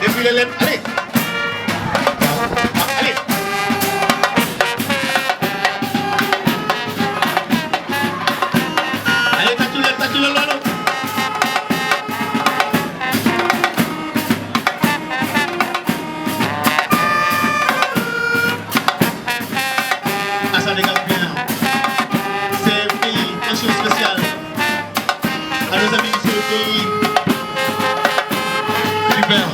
défilez leen allez allez allez tàccu leen loolu ça dégage bien. C'est un pays, mention spéciale à nos amis sur le pays. Super.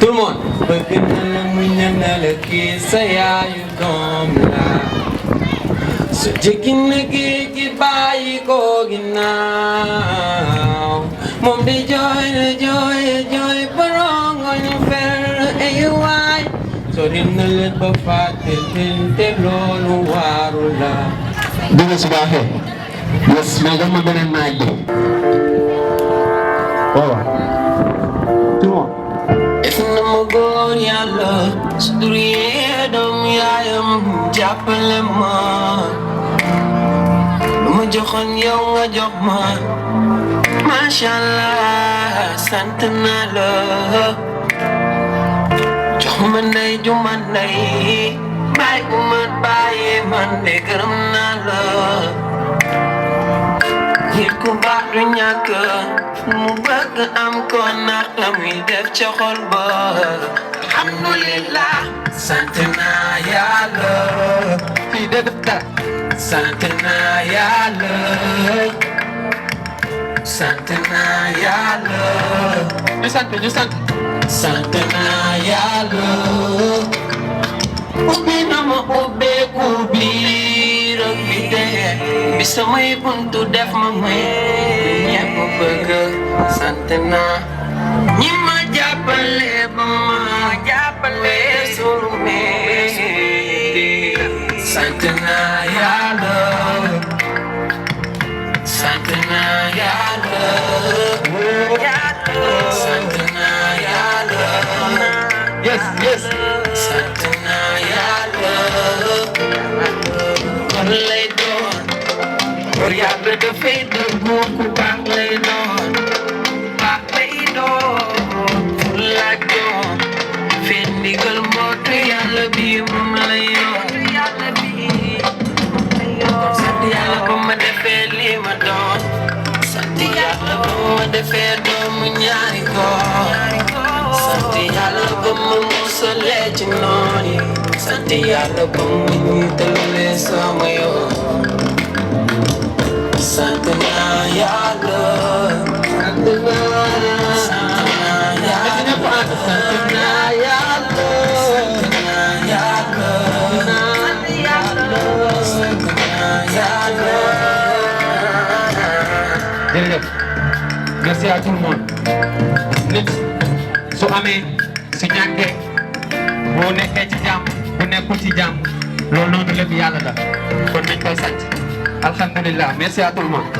Tout le monde bëgg na la mu ñaanal kii sa yaayu doom la su jéggi na géej gi bàyyi ko ginnaaw moom de jooy na jooy ba rongoñ fer ay waay sori na leen ba fàtte leen te loolu waaru la dina su baaxee yes mais dama beneen naaj bi waaw tout le monde def na ma góor yàlla su duree doom yaayam jàppale ma lu ma joxoon yow nga jox ma masha Allah sant naa la jox ma ndey ju ma ndey bàyyi bu ma bàyyi man de gërëm naa la nit ku baax du ñàkk mu bëgg am ko nax la muy def ca xol ba alhamdulillah sant naa yàlla fii dëgg ta sant naa yàlla sant naa yàlla ñu sant naa yàlla ubbi na ma ubbeeku biir ak bi dee bi samay buntu def ma may ñépp bëgg sant naa ñi ma jàppale ba ma jàppale sunu mee sant naa yàlla sant naa yàlla sant naa yàlla yes sant naa yàlla kon lay doon pour yàlla dafay dëggu ku baax lay doon pour laaj doon fee ndigal mbootu yàlla bi moom lay yoon sant yàlla ba ma defee lii ma doon sant yàlla ba ma defee doomu ñaari góor sant yàlla ba ma musalee ci noon yi sant yàlla ba ma ñiitalee sama yoon sant naa yàlla sant naa yàlla sant naa yàlla jërëjëf merci à tout le monde nit su amee su ñàkkee boo nekkee ci jàmm bu nekkul ci jàmm loolu noonu lépp yàlla la kon nañ koy sant alhamdulillah merci à tout le monde.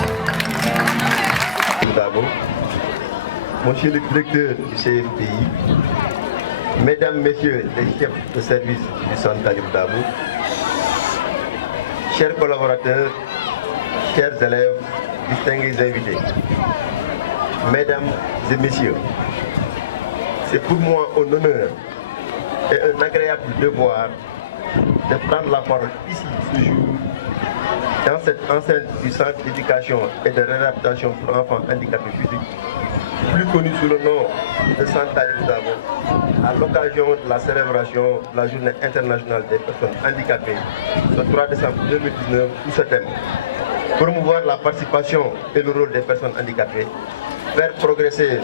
Monsieur le directeur du CFPI, Mesdames, Messieurs les chefs de service du Centre Talib Dabo, chers collaborateurs, chers élèves, distingués invités, Mesdames et Messieurs, c'est pour moi un honneur et un agréable devoir de prendre la parole ici ce jour dans cette enceinte du Centre d'éducation et de réadaptation pour enfants handicapés physiques, plus connu sous le nom de Centre Talib Dabo, à l'occasion de la célébration de la Journée internationale des personnes handicapées, le 3 décembre 2019, sous ce thème. Promouvoir la participation et le rôle des personnes handicapées, faire progresser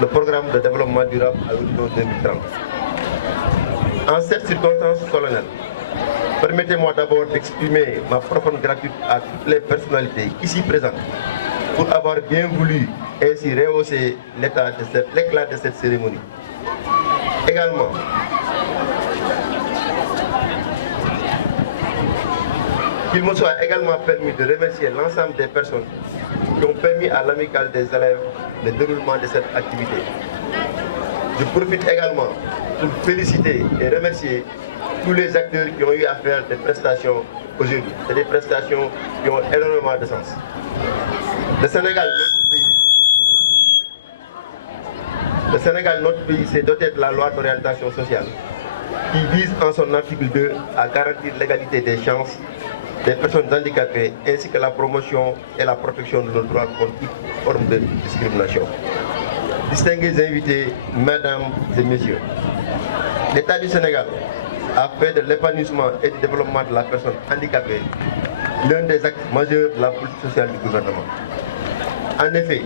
le programme de développement durable à l'horizon 2030. En cette circonstance solennelle, permettez-moi d'abord d'exprimer ma profonde gratitude à toutes les personnalités ici présentes pour avoir bien voulu ainsi rehausser l'éclat de cette cérémonie. Également, qu'il me soit également permis de remercier l'ensemble des personnes qui ont permis à l'amicale des élèves le déroulement de cette activité. Je profite également pour féliciter et remercier tous les acteurs qui ont eu à faire des prestations aujourd'hui. C'est des prestations qui ont énormément de sens. Le Sénégal, notre pays, s'est doté de la loi d'orientation sociale qui vise en son article 2 à garantir l'égalité des chances des personnes handicapées ainsi que la promotion et la protection de leurs droits contre toute forme de discrimination. Distingués invités, Mesdames et Messieurs, l'État du Sénégal a fait de l'épanouissement et du développement de la personne handicapée l'un des actes majeurs de la politique sociale du gouvernement. En effet,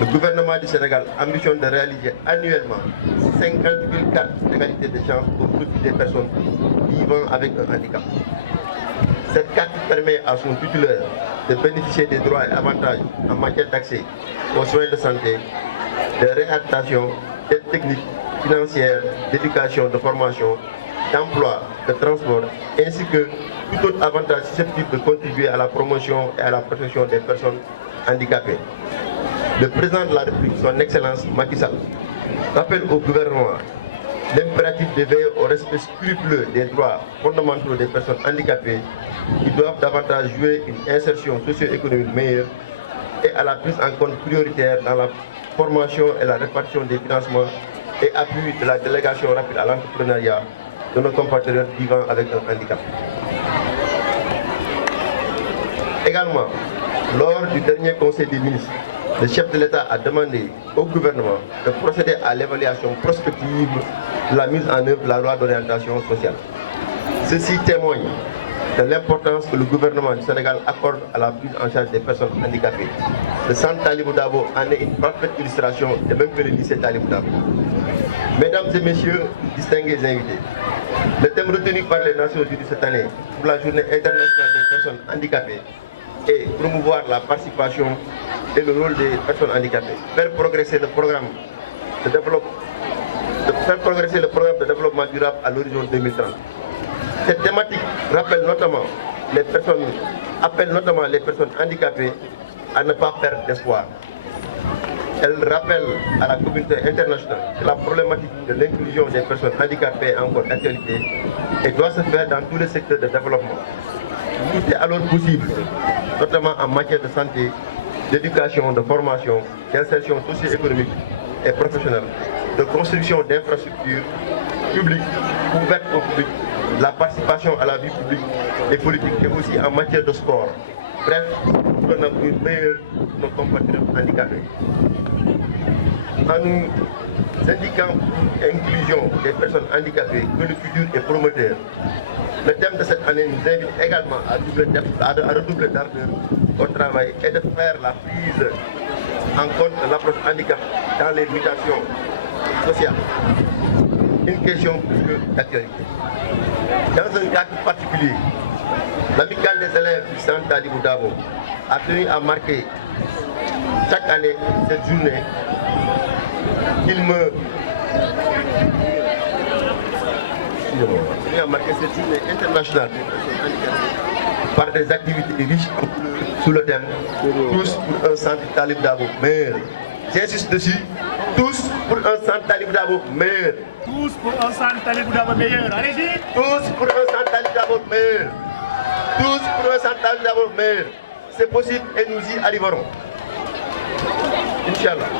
le gouvernement du Sénégal ambitionne de réaliser annuellement 50 000 cartes d'égalité de chance au profit des personnes vivant avec un handicap. Cette carte permet à son titulaire de bénéficier des droits et avantages en matière d'accès aux soins de santé, de réadaptation, d'aide technique, financière, d'éducation, de formation, d'emploi, de transport, ainsi que tout autre avantage susceptible de contribuer à la promotion et à la protection des personnes handicapées. Le président de la République, son Excellence Macky Sall, rappelle au gouvernement l'impératif de veiller au respect scrupuleux des droits fondamentaux des personnes handicapées qui doivent davantage jouer une insertion socio-économique meilleure et à la prise en compte prioritaire dans la formation et la répartition des financements et appui de la délégation rapide à l'entrepreneuriat de nos compatriotes vivant avec un handicap. Également, lors du dernier Conseil des ministres, le chef de l'État a demandé au gouvernement de procéder à l'évaluation prospective de la mise en œuvre de la loi d'orientation sociale. Ceci témoigne de l'importance que le gouvernement du Sénégal accorde à la prise en charge des personnes handicapées. Le Centre Talib Dabo en est une parfaite illustration, de même que le lycée Talib Dabo. Mesdames et Messieurs, distingués invités, le thème retenu par les Nations Unies cette année pour la Journée internationale des personnes handicapées est promouvoir la participation et le rôle des personnes handicapées, faire progresser le programme de développement durable à l'horizon 2030. Cette thématique appelle notamment les personnes handicapées à ne pas perdre d'espoir. Elle rappelle à la communauté internationale que la problématique de l'inclusion des personnes handicapées est encore d'actualité et doit se faire dans tous les secteurs de développement. Tout est alors possible, notamment en matière de santé, d'éducation, de formation, d'insertion socio-économique et professionnelle, de construction d'infrastructures publiques ouvertes au public, la participation à la vie publique et politique et aussi en matière de sport. Bref, pour un avenir meilleur de nos compatriotes handicapés. En nous indiquant l'inclusion des personnes handicapées que le futur est prometteur, le thème de cette année nous invite également à redoubler d'ardeur au travail et de faire la prise en compte de l'approche handicap dans les mutations sociales. Une question plus que d'actualité. Dans un cadre particulier, l'amicale des élèves du Centre Talib Dabo a tenu à marquer chaque année cette journée cette journée internationale des personnes handicapées par des activités riches sous le thème Tous pour un Centre Talib Dabo meilleur. J'insiste dessus Tous pour un centre Talibou Dabo meilleur. Tous pour un centre Talibou Dabo meilleur. Allez-y. Tous pour un centre Talibou Dabo meilleur. Tous pour un centre Talibou Dabo meilleur. C'est possible et nous y arriverons. Inch'Allah.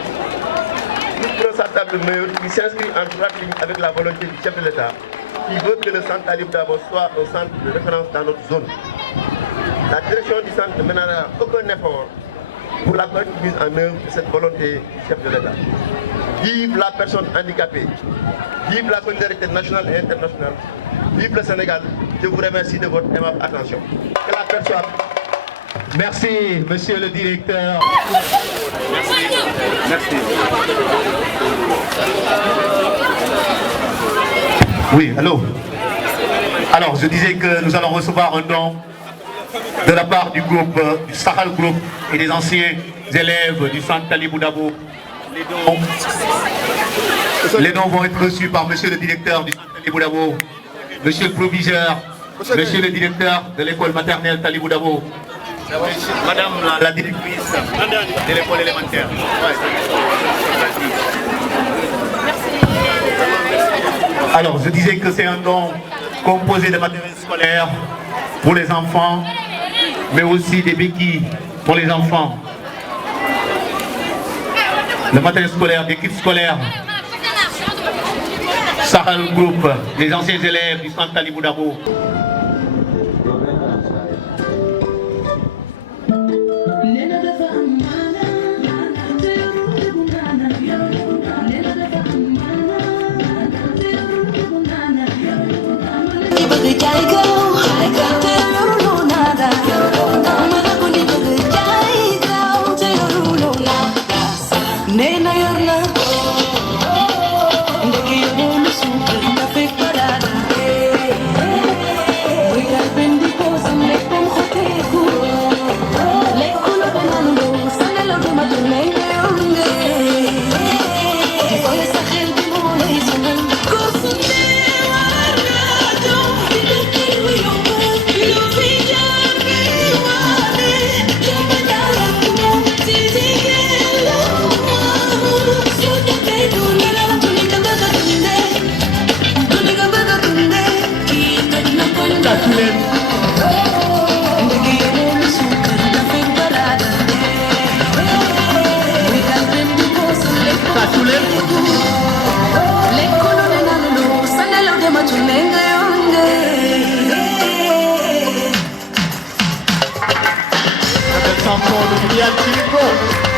Tous pour un centre Talibou meilleur qui s'inscrit en droite ligne avec la volonté du chef de l'État qui veut que le centre Talibou Dabo soit un centre de référence dans notre zone. La direction du centre ne mènera aucun effort pour la correcte mise en œuvre de cette volonté du chef de l'État. Vive la personne handicapée, vive la solidarité nationale et internationale, vive le Sénégal. Je vous remercie de votre aimable attention. Que la personne. Merci, monsieur le directeur. Merci. Oui, allô. Alors, je disais que nous allons recevoir un don de la part du groupe, du Sahel Group et des anciens élèves du centre Talibou Dabo. Les dons vont être reçus par monsieur le directeur du centre Talibou Dabo, monsieur le proviseur, monsieur le directeur de l'école maternelle Talibou Dabo, madame la directrice de l'école élémentaire. Alors, je disais que c'est un don composé de matériel scolaire pour les enfants, mais aussi des béquilles pour les enfants. Le matériel scolaire, des kits scolaires. Sahel Group, les anciens élèves du centre Talibou Dabo.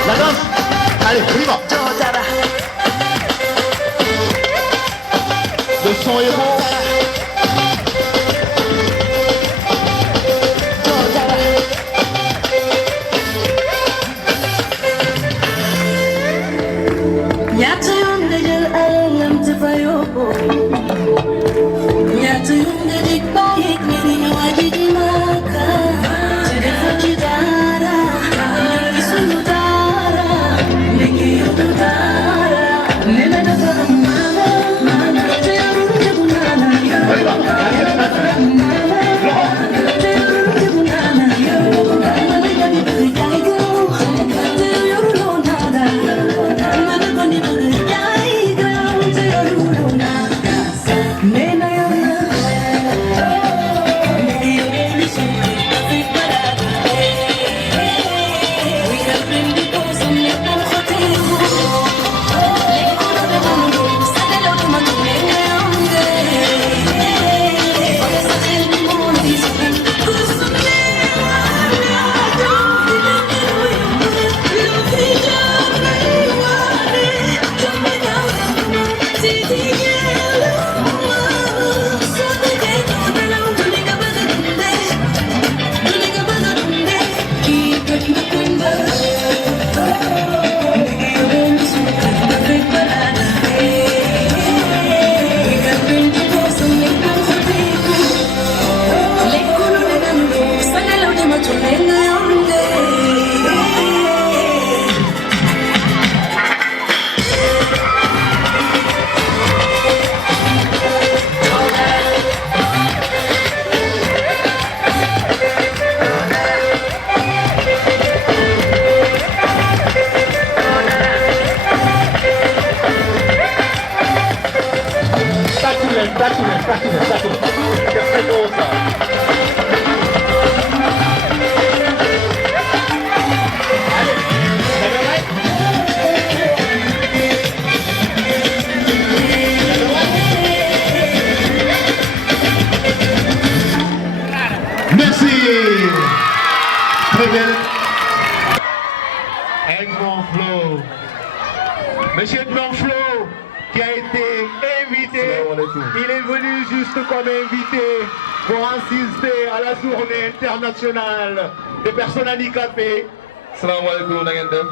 La danse. Allez, on y va. Le son est bon. Yeah. C'est très bon ça. Merci. Très bien. Edmond Flo. Monsieur Edmond Flo, qui a été invité, il est venu juste comme invité pour assister à la journée internationale des personnes handicapées. Salam alaikum, na ngeen def.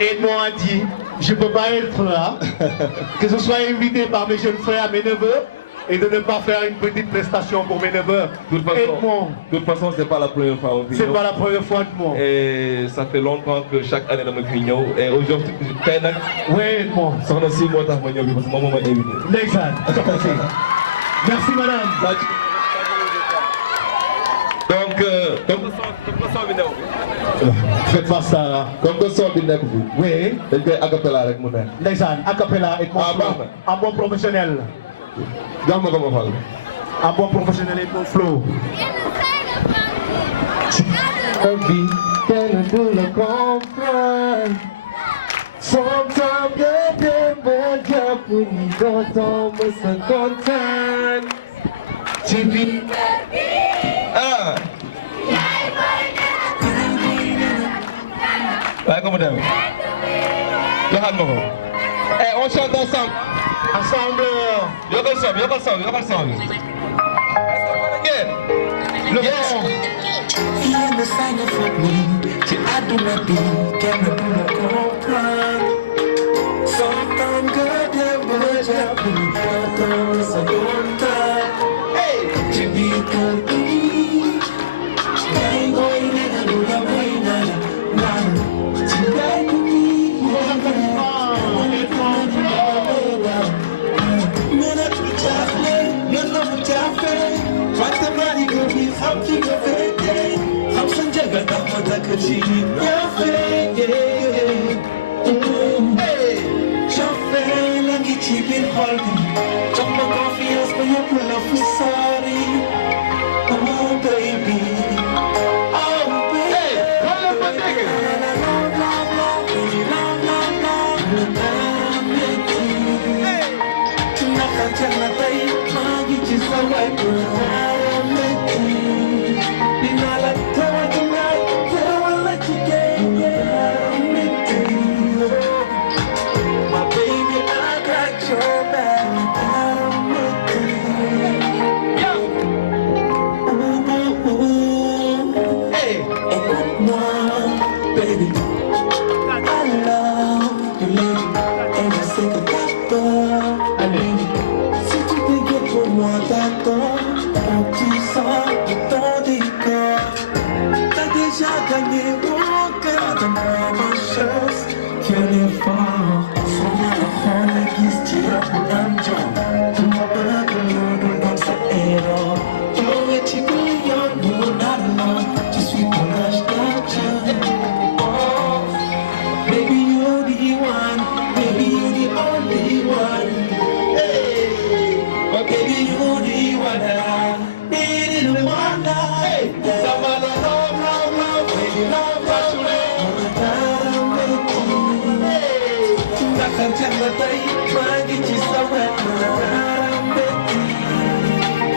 Edmond a dit, je ne peux pas être là, que je sois invité par mes jeunes frères, mes neveux, et de ne pas faire une petite prestation pour mes neveux. De toute façon, c'est pas la première fois. C'est pas la première fois de moi. Et ça fait longtemps que chaque année, je suis venu. Et aujourd'hui, oui, Edmond. Ça fait 6 mois que je suis venu parce que maman m'a invité. Exact. Merci, madame. Donc, faites pas ça. comme que son bi nekk fi. Oui. dañ koy acapella rek mu nekk. Ndeysaan, acapella Edmond Ah, Flo. baax na. Un bon professionnel. jox ma ko ma xool. Un bon professionnel Edmond Flo. bi kenn du la comprendre. Sometimes nga dem ba jàpp ni dootoo mës a kontaan. ci biir. ah. waaye ko mu dem. joxaat ma ko. on chante ensemble. Ensemble. yokkal son bi yokkal son bi yokkal son bi. Le bon. Yenn saa nga foog ni ci àdduna bi kenn du la comprendre. Sometimes nga dem ba jàpp ni dootoo sa kontaan. Ci biir kër gi ngay ngoy ne na du la may naan naan. Ci mbedd mi mënatu jaaxle yéen la mu jaafe. Fàtte naa ni kër gi xam ci nga féete. Xam sa njëga tax ma takk ci ñaafe. Cofee la ngi ci biir xol bi. Jox ma confiance ba yóbbu la fu sori. Oh baby. Oh baby. Love, love, love, baby, love, love, love. Naka jar na tey maa ngi ci sa wet. Dina la teewal tonight, teewal la ci géej. My baby, I got your back. Ooh, ooh, hey, écoute-moi, baby. I love you, lady, et je sais que t'as peur. Si tu t'inquiètes pour moi, d'accord. Quand tu sors de ton décor, t'as déjà gagné mon cœur. Donne-moi ma chance, fais l'effort. Sois le rôle qui se tire pour un job. Tu m'as pas de l'eau dans ce héros. Oh, et tu brilles, nous not alone. Je suis ton âge d'argent. Oh, baby, you're the one. Baby, you're the only one. Hey, oh, baby, you're the one. I needed a one night. Somebody love, love, love, baby, love, love, love. Hey, naka jar na tey maa ngi ci sa wet.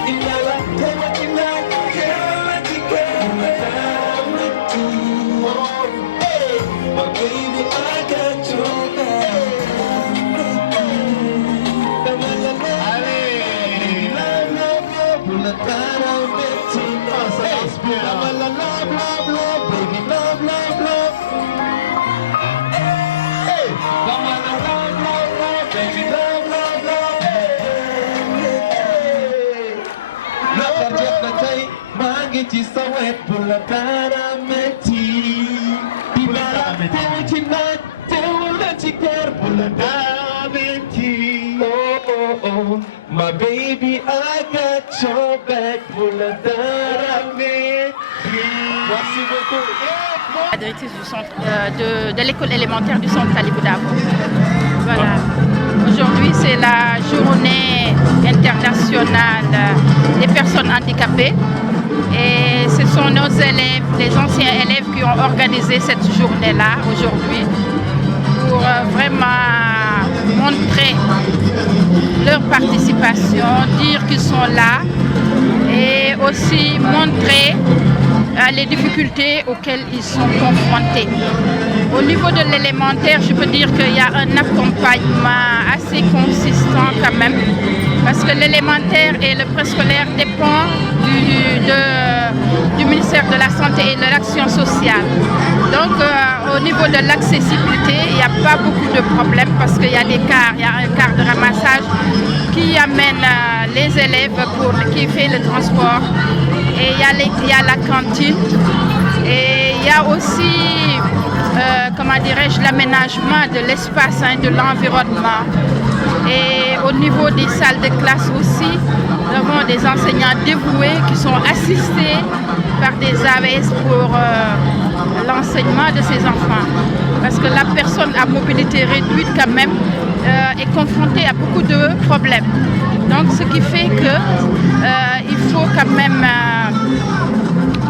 Dina la teewal tonight, teewal la ci géej. Oh, hey, my baby, I got your back. Allez. Love, love, love, pour le paramètre. Ça s'inspire. Love, love, love, love, baby, love, love, love. Hey, love, love, love, love, baby, love, love, love. Hey, naka jot na tey maa ngi ci sa wet pour le paramètre. Dina la teewal ci naaj, teewal la ci kër pour le paramètre. Oh, oh, oh, my baby, I got your back pour le paramètre. Merci beaucoup. La directrice du centre, de l'école élémentaire du centre Talibou Dabo. Voilà. Aujourd'hui, c'est la journée internationale des personnes handicapées. Et ce sont nos élèves, les anciens élèves qui ont organisé cette journée-là aujourd'hui pour vraiment montrer leur participation, dire qu'ils sont là et aussi montrer les difficultés auxquelles ils sont confrontés. Au niveau de l'élémentaire, je peux dire qu'il y a un accompagnement assez consistant quand même, parce que l'élémentaire et le préscolaire dépendent du ministère de la Santé et de l'Action sociale. Donc au niveau de l'accessibilité, il n'y a pas beaucoup de problèmes parce qu'il y a des cars, il y a un car de ramassage qui amène les élèves qui fait le transport. Et il y a la cantine et il y a aussi, l'aménagement de l'espace, de l'environnement. Et au niveau des salles de classe aussi, nous avons des enseignants dévoués qui sont assistés par des AVS pour l'enseignement de ces enfants. Parce que la personne à mobilité réduite quand même est confrontée à beaucoup de problèmes. Donc ce qui fait qu'il faut quand même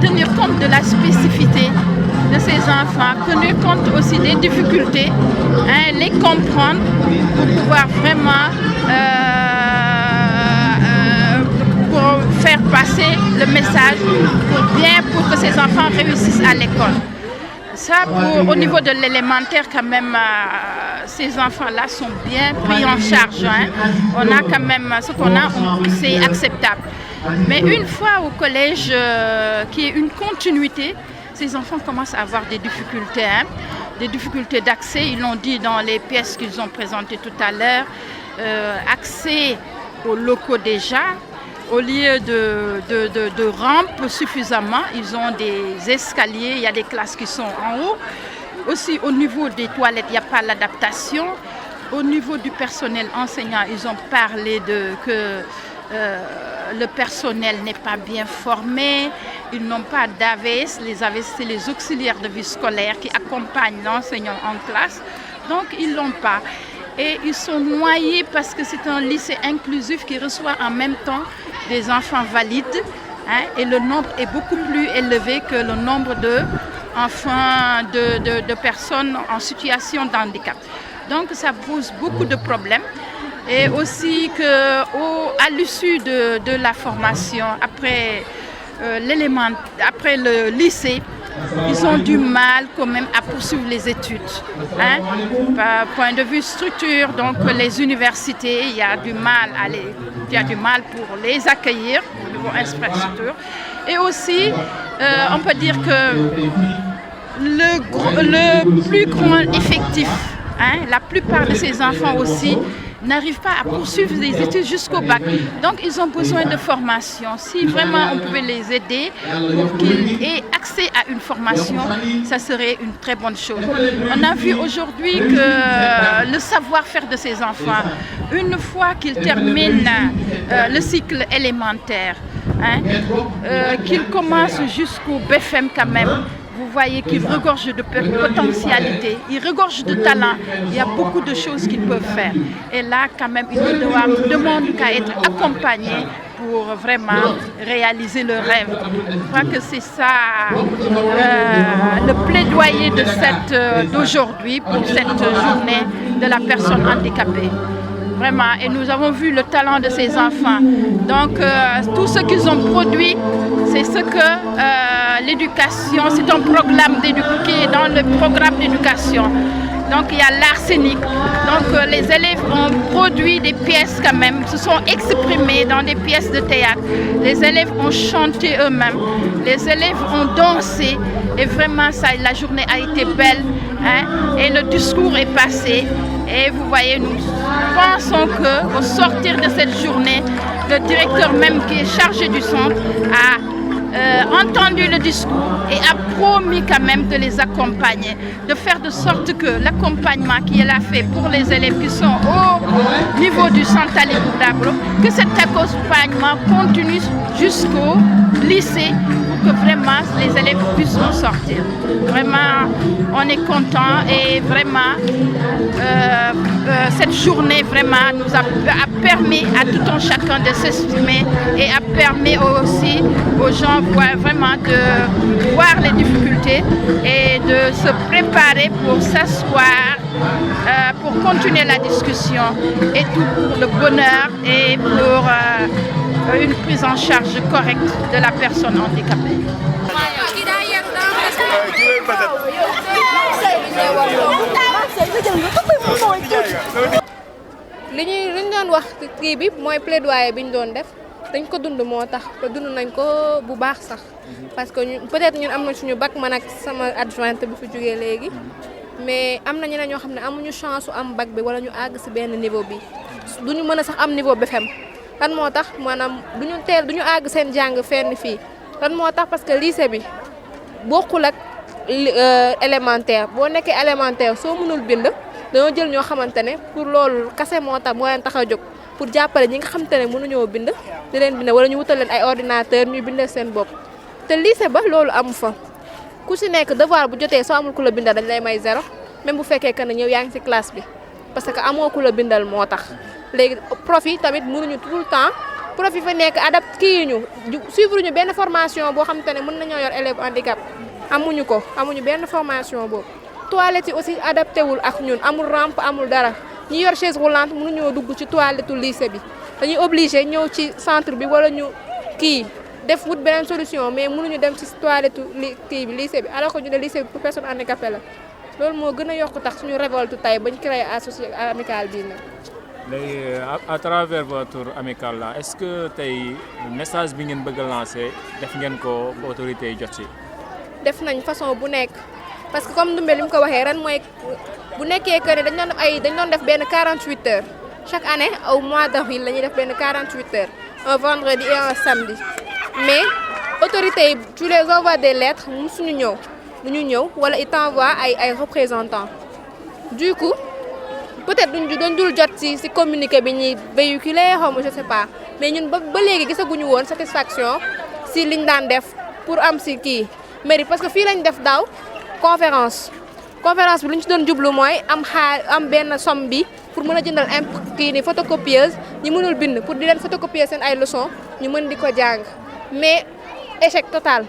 tenir compte de la spécificité de ces enfants, tenir compte aussi des difficultés, les comprendre pour pouvoir vraiment pour faire passer le message pour que ces enfants réussissent à l'école. Ça, au niveau de l'élémentaire, quand même, ces enfants-là sont bien pris en charge. On a quand même ce qu'on a, c'est acceptable. Mais une fois au collège, qui est une continuité, ces enfants commencent à avoir des difficultés d'accès. Ils l'ont dit dans les pièces qu'ils ont présentées tout à l'heure. Accès aux locaux déjà. Au lieu de rampes suffisamment, ils ont des escaliers, il y a des classes qui sont en haut. Aussi au niveau des toilettes, il n'y a pas l'adaptation. Au niveau du personnel enseignant, ils ont parlé que le personnel n'est pas bien formé, ils n'ont pas d'AVS. Les AVS, c'est les auxiliaires de vie scolaire qui accompagnent l'enseignant en classe, donc ils ne l'ont pas. Et ils sont noyés parce que c'est un lycée inclusif qui reçoit en même temps des enfants valides, et le nombre est beaucoup plus élevé que le nombre d'enfants, de personnes en situation de handicap. Donc ça pose beaucoup de problèmes. Et aussi qu'à l'issue de la formation, après le lycée, ils ont du mal quand même à poursuivre les études. Par point de vue structure, donc les universités, il y a du mal pour les accueillir au niveau infrastructure. Et aussi, on peut dire que le plus grand effectif, la plupart de ces enfants aussi, n'arrivent pas à poursuivre les études jusqu'au bac. Donc ils ont besoin de formation. Si vraiment on pouvait les aider pour qu'ils aient accès à une formation, ça serait une très bonne chose. On a vu aujourd'hui que le savoir-faire de ces enfants, une fois qu'ils terminent le cycle élémentaire, qu'ils commencent jusqu'au BFM quand même, vous voyez qu'ils regorgent de potentialité, ils regorgent de talent. Il y a beaucoup de choses qu'ils peuvent faire. Et là, quand même, ils ne demandent qu'à être accompagnés pour vraiment réaliser leur rêve. Je crois que c'est ça le plaidoyer d'aujourd'hui pour cette journée de la personne handicapée. Vraiment, et nous avons vu le talent de ces enfants. Donc, tout ce qu'ils ont produit, c'est ce que l'éducation, c'est un programme qui est dans le programme d'éducation. Donc, il y a l'arsenic. Donc, les élèves ont produit des pièces quand même, se sont exprimés dans des pièces de théâtre. Les élèves ont chanté eux-mêmes. Les élèves ont dansé. Et vraiment, la journée a été belle. Et le discours est passé. Et vous voyez, nous pensons qu'au sortir de cette journée, le directeur même qui est chargé du centre a entendu le discours et a promis quand même de les accompagner, de faire de sorte que l'accompagnement qu'il a fait pour les élèves qui sont au niveau du centre Talibou Dabo, que cet accompagnement continue jusqu'au lycée pour que vraiment les élèves puissent en sortir. Vraiment, on est content et vraiment cette journée vraiment nous a permis à tout un chacun de s'exprimer et a permis aussi aux gens vraiment de voir les difficultés et de se préparer pour s'asseoir, pour continuer la discussion et tout pour le bonheur et pour une prise en charge correcte de la personne handicapée. li ñu doon wax kii bi mooy plaidoyer bi ñu doon def dañ ko dund moo tax te dund nañ ko bu baax sax parce que ñun peut-être ñun am na suñu bac man ak sama adjointe bi fi jógee léegi mais am na ñeneen ñoo xam ne amuñu chance su am bac bi wala ñu àgg si benn niveau bi duñu mën a sax am niveau BFEM lan moo tax maanaam duñu àgg seen jàng fenn fii lan moo tax parce que lycée bi bokkul ak élémentaire boo nekkee élémentaire soo mënul bind dañoo jël ñoo xamante ne pour loolu kase moo tax moo leen tax a jóg pour jàppale ñi nga xamante ne mënuñoo bind di leen bind wala ñu wutal leen ay ordinateur ñuy bindal seen bopp te lycée ba loolu amu fa ku si nekk devoir bu jotee soo amul ku la bindal dañ lay may 0 même bu fekkee que ne ñëw yaa ngi si classe bi parce que amoo ku la bindal moo tax léegi prof yi tamit mënuñu tout le temps prof yi fa nekk adapté kii ñu suivre ñu benn formation boo xamante ne mën nañoo yor élève handicap amuñu ko amuñu benn formation boobu toilette yi aussi adapté wul ak ñun amul rampe amul dara ñi yor chaise roulante mënuñoo dugg ci toilette lycée bi dañuy obligé ñëw ci centre bi wala ñu kii def wut beneen solution mais mënuñu dem ci toilette kii bi lycée bi alors que ñu ne lycée bi pour personne handicapée la loolu moo gën a yokk tax suñu révolte tey bañ créé association amicale bii nag. léegi à travers votre amicale là est-ce que tey message bi ngeen bëgg a lancer def ngeen ko ba autorités yi jot ci. def nañ façon bu nekk parce que comme Ndoumbé li mu ko waxee ren mooy bu nekkee que ne dañ doon def benn 48 heures chaque année au mois d'avril la ñuy def benn 48 heures un vendredi et un samedi mais autorités yi tu les envoies des lettres musuñu ñëw duñu ñëw wala ils t'envoient ay représentants du coup peut-être duñ dul jot ci communiqué bi ñuy véhiculer xaw ma je sais pas mais ñun ba léegi gisaguñu woon satisfaction si liñ daan def pour am si kii mairie parce que fii lañ def daaw conférence bi lu ñu ci doon jublu mooy am benn somme bi pour mën a jëndal kii ni photocopieuse ñi mënul bind pour di leen photocopier seen ay leçons ñu mën di ko jàng mais échec total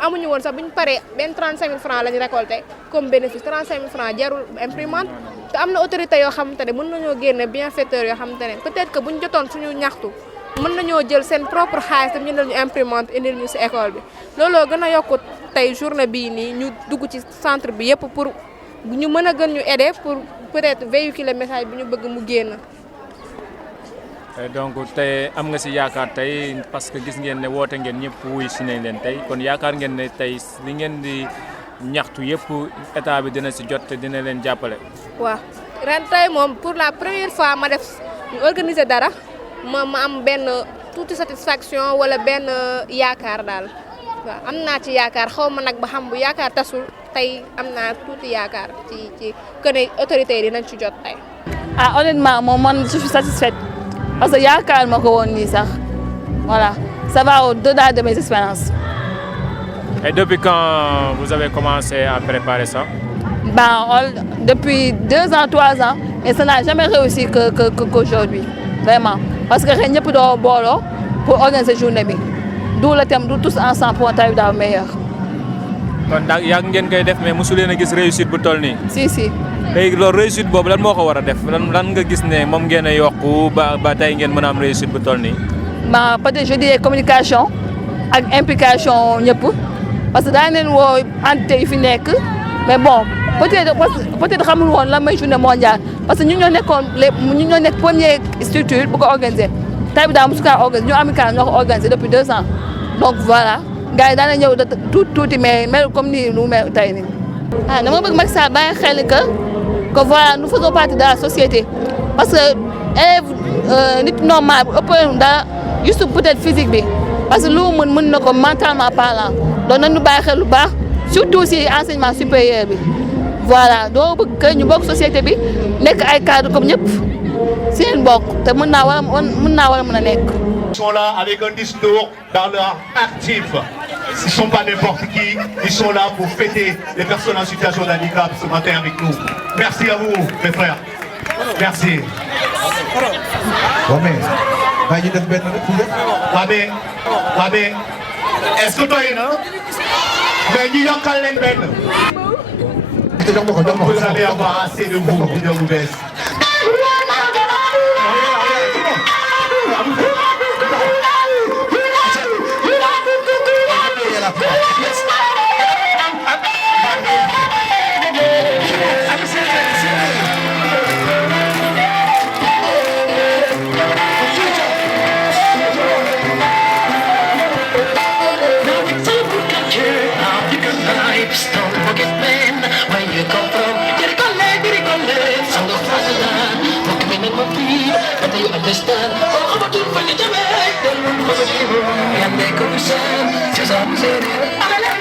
amuñu woon sax bu ñu paree benn 35 000 francs la ñu récolté comme bénéfice 35 000 francs jarul imprimante te am na autorité yoo xamante ne mën nañoo génne bienfaiteur yoo xamante ne peut-être que bu ñu jotoon suñu ñaxtu mën nañoo jël seen propre xaalis tam jëndal ñu imprimante indil ñu ci école bi looloo gën a yokku tey journée bii nii ñu dugg ci centre bi yëpp pour ñu mën a gën ñu aider pour peut-être véhiculer message bi ñu bëgg mu génn. donc tey am nga ci yaakaar tey parce que gis ngeen ne woote ngeen ñëpp wuy si nañ leen tey kon yaakaar ngeen ne tey li ngeen di ñaxtu yëpp état bi dina ci jot te dina leen jàppale. waaw ren tey moom pour la première fois ma def ñu organiser dara ma am benn tuuti satisfaction wala benn yaakaar daal waaw am naa ci yaakaar xaw ma nag ba xam bu yaakaar tasul tey am naa tuuti yaakaar ci que ne autorités yi dinañ ci jot tey. ah honnêtement moom man je suis satisfaite parce que yaakaar ma ko woon nii sax voilà ça va au-delà de mes expériences. Et depuis quand vous avez commencé à préparer ça? Depuis 2 ans, 3 ans, et ça n'a jamais réussi qu'aujourd'hui, vraiment. Parce que rien n'est pas bolo pour organiser cette journée. D'où le thème de tous ensemble pour un Talibou Dabo meilleur. kon nag yaa ngeen koy def mais mosu leen a gis réussite bu toll nii. si. léegi loolu réussite boobu lan moo ko war a def lan nga gis ne moom ngeen a yokku ba tey ngeen mën a am réussite bu toll nii. Peut-être je dirais communication ak implication ñëpp parce que daañu leen woo entité yi fi nekk mais bon peut-être xamul woon lan mooy journée mondiale parce que ñun ñoo nekk première structure bu ko organiser Talibou Dabo mosu kaa organiser ñu amical ñoo ko organiser depuis 2 ans donc voilà. gars yi daan na ñëw tuuti mais mel comme ni lu mel tey nii. dama bëgg Macky Sall bàyyi xel que voilà nous faisons partie de la société parce que élève nit normal bu ëpp dara juste peut-être physique bi parce que lu mu mën na ko mentalement parlant donc nañu bàyyi xel lu baax surtout si enseignement supérieur bi voilà doo bëgg que ñu bokk société bi nekk ay cadre comme ñëpp seen bokk te mën naa war a mën a nekk. Ils sont là avec un discours dans leur actif. Ils ne sont pas n'importe qui, ils sont là pour fêter les personnes en situation de handicap ce matin avec nous. Merci à vous, mes frères. Merci. Wame, est-ce que toi, mais New York, vous allez avoir assez de vous, de vous baisse. Understand? Oh, I'm a dude for the Jamaican. Tell them for the hero. And they could be sad. Just I'm saying it. I'm a lady.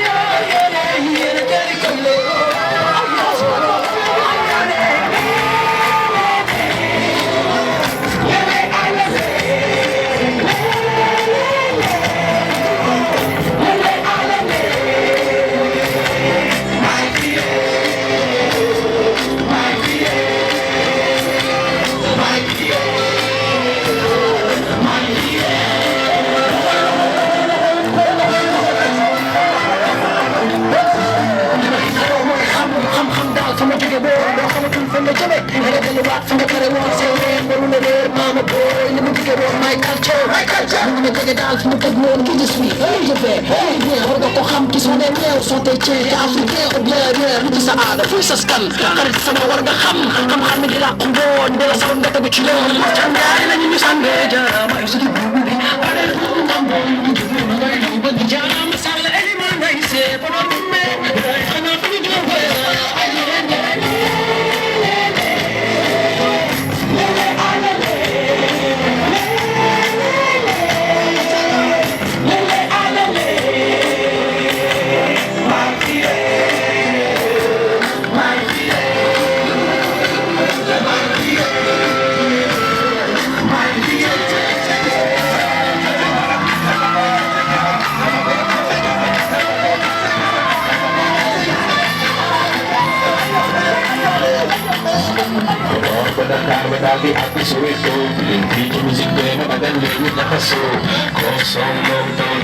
Mama boy, let me get on my culture. I'm gonna take it out from the moon, give this me. Hey, yeah, we're gonna come to some nails, so they change. I'm gonna get a blur, with this other voice of skull. I'm gonna come and get up on board, and there's some better with you. I'm dying in the Sunday, I'm used to do it. I don't know, but the job is all anyone I say, but I'm a man, I'm not going to do it. Tapi aku suwe tu Bikin musik dengan badan lebih nak masuk Kosong nonton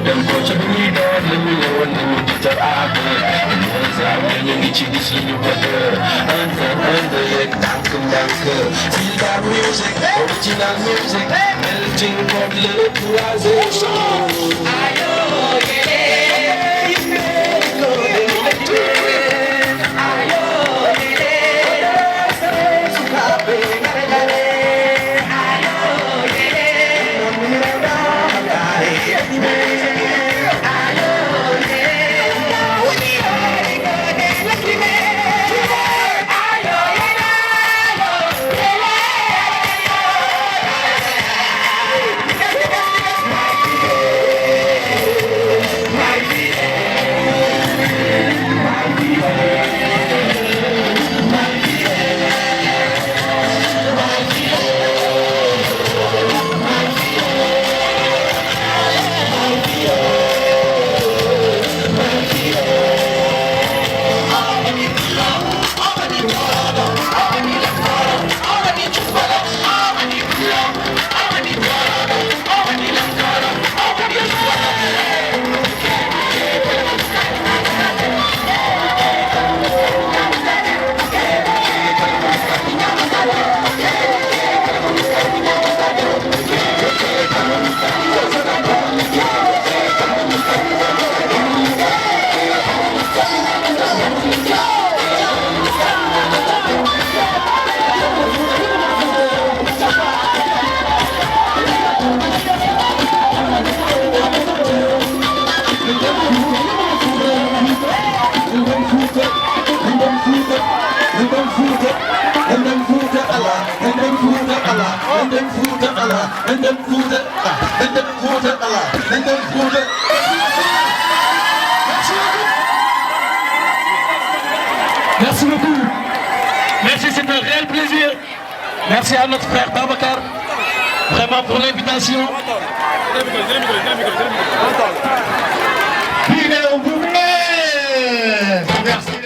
tempo Cebunyi dan lebih lawan lebih gitar aku Zaman yang dicidi sini pada Anda yang tangkeng Feel music, original music Melting pot legalization Ayo, Fouta Allah, nañ dem Fouta Allah, nañ dem Fouta, nañ dem Fouta Allah, nañ dem Fouta. Merci beaucoup. Merci, c'est un réel plaisir. Merci à notre frère Babacar, vraiment pour l'invitation. Merci.